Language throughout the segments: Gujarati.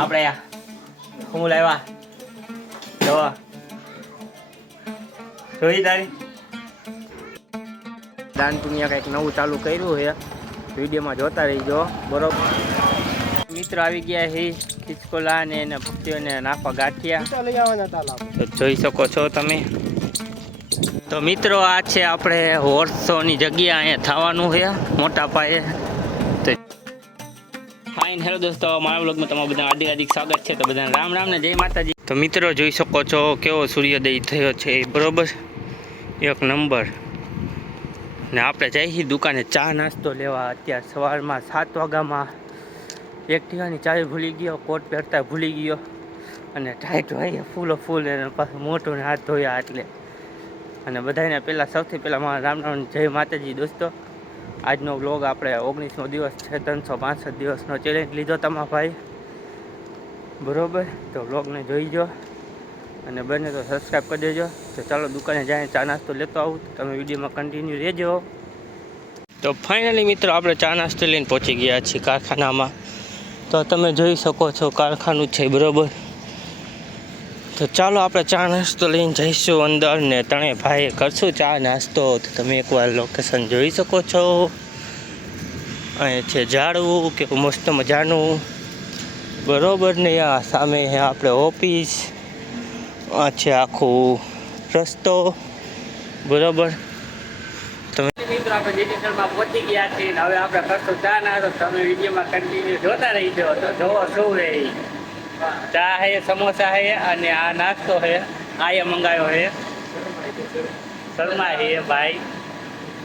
આપણે હું લાવ્યા જો જોઈ તારી દાન પુણ્ય કંઈક નવું ચાલુ કર્યું છે, વિડીયોમાં જોતા રહીજો બરોબર. મિત્રો આવી ગયા છે ખિચકોલા ને એને ભક્તિઓને નાખવા ગાંઠિયા, તો જોઈ શકો છો તમે. તો મિત્રો આ છે આપણે વર્ષોની જગ્યા અહીંયા થવાનું છે મોટા પાયે. તો ફાઇન હેલો દોસ્તો, મારા બ્લોગમાં તમારું બધા હાર્દિક સ્વાગત છે. તો બધાને રામ રામ ને જય માતાજી. તો મિત્રો જોઈ શકો છો કેવો સૂર્યોદય થયો છે બરોબર, એક નંબર. ને આપણે જઈએ દુકાને ચા નાસ્તો લેવા. અત્યારે સવારમાં 7 વાગ્યામાં એક્ટિવાની ચાવી ભૂલી ગયો, કોટ પહેરતા ભૂલી ગયો અને ટાઈટ હોય ફૂલો ફૂલ એને પાછું મોટું ને હાથ ધોયા એટલે. અને બધાને પહેલાં સૌથી પહેલાં મારા રામ રામ જય માતાજી દોસ્તો. આજનો વ્લોગ આપણે 19મો દિવસ છે, 365 દિવસનો ચેલેન્જ લીધો તમારા ભાઈ બરાબર. તો વ્લોગને જોઈજો અને બને તો સબસ્ક્રાઈબ કરી દેજો. તો ચાલો દુકાને જાય ચા નાસ્તો લેતો આવું, તો તમે વિડીયોમાં કન્ટિન્યુ રહેજો. તો ફાઇનલી મિત્રો આપણે ચા નાસ્તો લઈને પહોંચી ગયા છીએ કારખાનામાં. તો તમે જોઈ શકો છો કારખાનું છે બરાબર. તો ચાલો આપણે ચા નાસ્તો લઈને જઈશું અંદર ને ત્રણે ભાઈ કરશું ચા નાસ્તો. તો તમે એકવાર લોકેશન જોઈ શકો છો. અહીં છે ઝાડવું કેવું મસ્ત મજાનું બરાબર ને. આ સામે આપણે ઓફિસ, આ છે આખું રસ્તો બરાબર. તમે મિત્રો આપણે ડિજિટલમાં પહોંચી ગયા છીએ. હવે આપણે કરશું ચા નાસ્તો. તમે વિડીયોમાં કન્ટિન્યુ જોતા રહીજો. તો જોવો શું રહે, ચા હે, સમોસા હે અને આ નાસ્તો હે આ મંગાવ્યો હે શર્મા હે ભાઈ,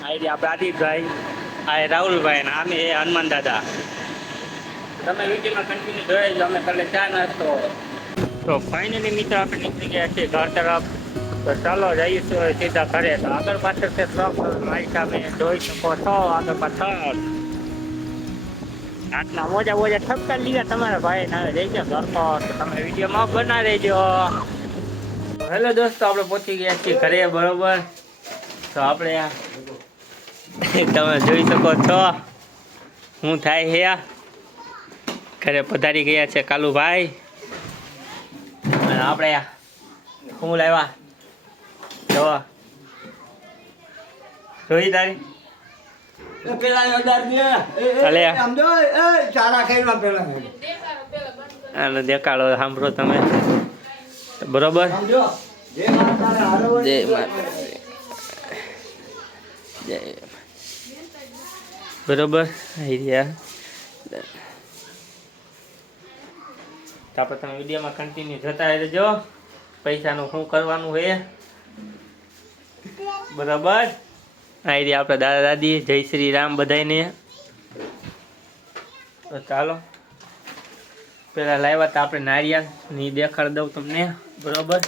આ આપણે આદિતભાઈ, આ રાહુલભાઈ ને આમે હે હનુમાન દાદા. તમે વિડીયોમાં કન્ટિન્યુ જોઈ લો. અમે કાલે ચા નાસ્તો. તો ફાઇનલી મિત્રો આપણે નીકળી ગયા છીએ ઘર તરફ. તો ચાલો જઈશું સીધા ઘરે. તો આગળ પાછળ છે ટ્રક, મારી સામે જોઈ શકો છો આગળ પાછળ. આટલા મોજા મોજા ઠપકા લીધા તમારા ભાઈ ના જઈજો ઘર પર. તો તમે વિડીયોમાં બના રહેજો. હેલો દોસ્તો, આપણે પહોંચી ગયા છીએ ઘરે બરોબર. તો આપણે તમે જોઈ શકો છો શું થાય છે. ઘરે પધારી ગયા છે કાલુભાઈ. અને આપણે શું લાવ્યા જો જોઈ તારી દેખાડો સાંભળો તમે બરોબર. જય બરોબર. તો આપણે તમે વિડીયોમાં કન્ટિન્યુ જોતા રહેજો. પૈસાનું શું કરવાનું છે બરાબર. આવી આપણે દાદા દાદી જય શ્રી રામ બધાને. તો ચાલો પેલા લાવ્યા હતા આપણે નારિયેળ ની દેખાડ દઉં તમને બરોબર.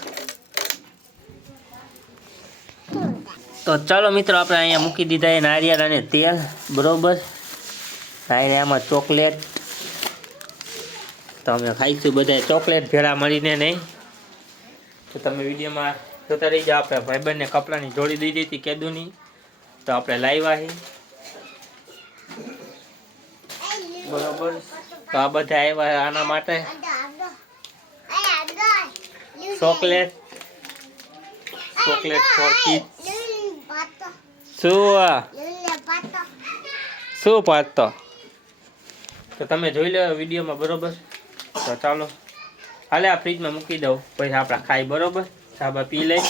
તો ચાલો મિત્રો આપણે અહીંયા મૂકી દીધા એ નારિયેળ અને તેલ બરોબર. આમાં ચોકલેટ તો અમે ખાઈશું બધા ચોકલેટ ભેળા મળીને નહીં. તો તમે વિડીયોમાં જોતા રહી જાઓ. આપણે ભાઈબંધને કપડાની જોડી દીધી હતી કેદુની, તો આપણે લાવ્યા છે બરોબર. તો આ બધા આવ્યા આના માટે ચોકલેટ ચોકલેટ ફોર કિડ્સ. શું પાતો તો તમે જોઈ લો વિડીયોમાં બરોબર. તો ચાલો હાલે આ ફ્રીજમાં મૂકી દઉં, પછી આપણે ખાઈ બરોબર. સાબા પી લઈ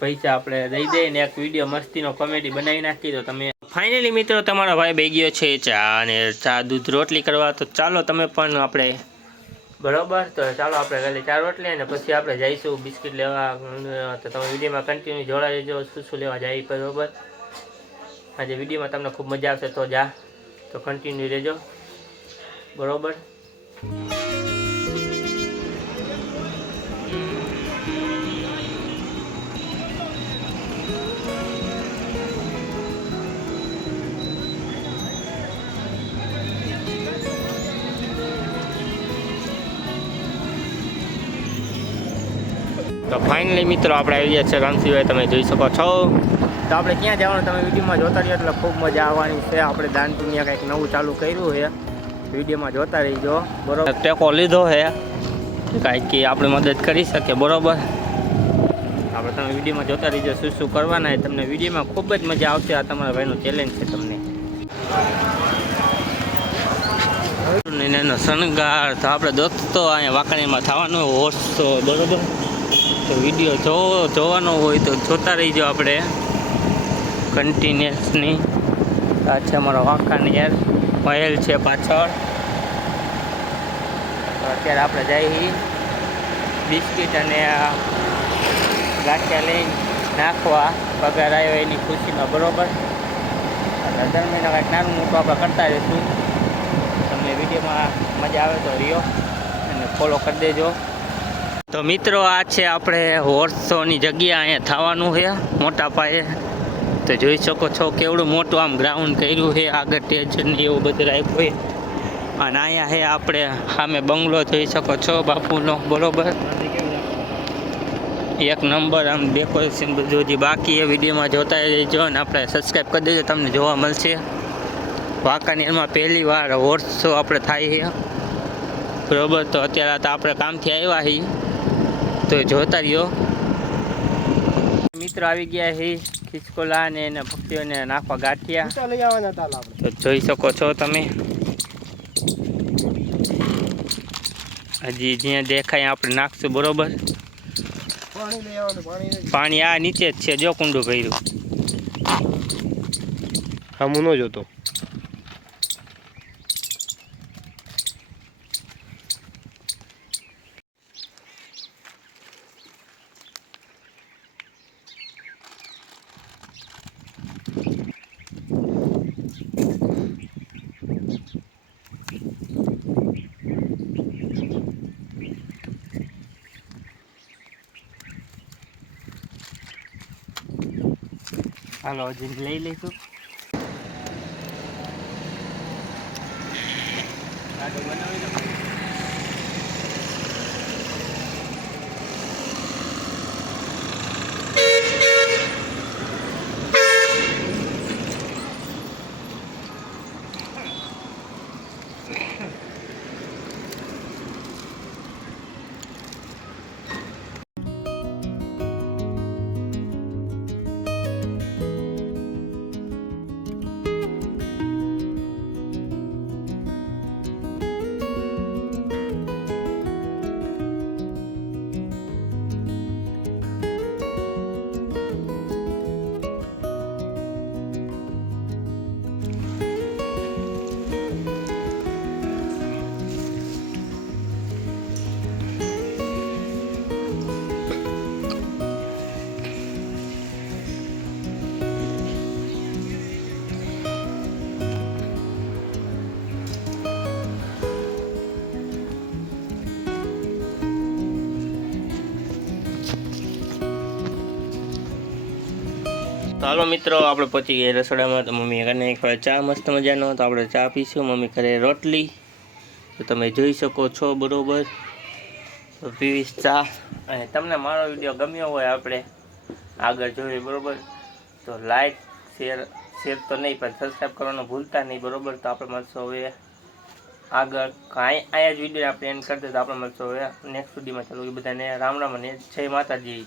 પૈસા આપણે દઈ દઈએ ને એક વિડીયો મસ્તીનો કોમેડી બનાવી નાખી. તો તમે ફાઇનલી મિત્રો તમારો ભાઈ બે ગયો છે ચા અને ચા દૂધ રોટલી કરવા. તો ચાલો તમે પણ આપણે બરોબર. તો ચાલો આપણે પહેલાં ચા રોટલી અને પછી આપણે જઈશું બિસ્કિટ લેવા. તો તમે વિડીયોમાં કન્ટિન્યુ જોડાઈ જજો શું લેવા જાય બરોબર. આજે વિડીયોમાં તમને ખૂબ મજા આવશે. તો તો કન્ટિન્યુ રહેજો બરોબર. તો ફાઇનલી મિત્રો આપણે આવી ગયા છે રામસિંહભાઈ, તમે જોઈ શકો છો તો આપણે ક્યાં જવાનું તમે વિડીયોમાં જોતા રહીજો એટલે ખૂબ મજા આવવાની છે. આપણે દાન પુણ્ય કંઈક નવું ચાલુ કર્યું છે, વિડીયોમાં જોતા રહીજો બરોબર. ટેકો લીધો છે કાંઈક કે આપણે મદદ કરી શકે બરોબર. આપણે તમે વિડીયોમાં જોતા રહીજો શું શું કરવાના છે. તમને વિડીયોમાં ખૂબ જ મજા આવશે. આ તમારા ભાઈનું ચેલેન્જ છે તમને એનો શણગાર. તો આપણે દોસ્તો અહીંયા વાંકણીમાં થવાનું હોર્સ તો બરોબર. તો વિડીયો જોવાનો હોય તો જોતા રહીજો આપણે કન્ટિન્યુઅસની. આ છે અમારો વાંકાનેર મહેલ છે પાછળ. તો અત્યારે આપણે જઈએ બિસ્કિટ અને ગાંઠિયા લઈને નાખવા પગાર આવ્યો એની ખુશીમાં બરોબર. એટલે દર મહિના કાંઈક નાનું મોટું આપણે કરતા રહીશું. તમને વિડીયોમાં મજા આવે તો રહ્યો અને ફોલો કરી દેજો. તો મિત્રો આ છે આપણે હોર્સ શોની જગ્યા અહીંયા થવાનું છે મોટા પાયે. તો જોઈ શકો છો કેવડું મોટું આમ ગ્રાઉન્ડ કર્યું છે. આગળ સ્ટેજ ને એવું બધું રાખ્યું હોય. અને અહીંયા છે આપણે સામે બંગલો જોઈ શકો છો બાપુનો બરોબર. એક નંબર આમ ડેકોરેશન બધું હજી બાકી એ વિડીયોમાં જોતા રહેજો અને આપણે સબસ્ક્રાઈબ કરી દેજો. તમને જોવા મળશે વાંકાનેરમાં પહેલી વાર હોર્સ શો આપણે થાય છે બરોબર. તો અત્યારે તો આપણે કામથી આવ્યા છીએ તો જોતા રહ્યો. મિત્રો આવી ગયા છે ખિસકોલા ને એને પક્ષીઓને નાખવા ગાંઠિયા લઈ આવવાના હતા. તો જોઈ શકો છો તમે હજી જ્યાં દેખાય આપણે નાખશું બરોબર. પાણી આ નીચે જ છે જો કુંડું ભર્યું. હા હું ન જોતો. હાલો હજી લઈ લઈશું. તો હાલો મિત્રો આપણે પહોંચી ગયા રસોડામાં. તો મમ્મીએ કરીને એક ચા મસ્ત મજાનો. તો આપણે ચા પીશું. મમ્મી કરે રોટલી. તો તમે જોઈ શકો છો બરોબર. તો પીવીશ ચા. અને તમને મારો વિડીયો ગમ્યો હોય આપણે આગળ જોઈએ બરોબર. તો લાઈક શેર તો નહીં પણ સબસ્ક્રાઈબ કરવાનું ભૂલતા નહીં બરોબર. તો આપણે મળશું હવે આગળ અહીંયા જ વિડીયો આપણે એન્ડ કરી દઈએ. તો આપણે મળશું હવે નેક્સ્ટ વિડીયોમાં. ચાલો એ બધાને રામ રામ અને જય માતાજી.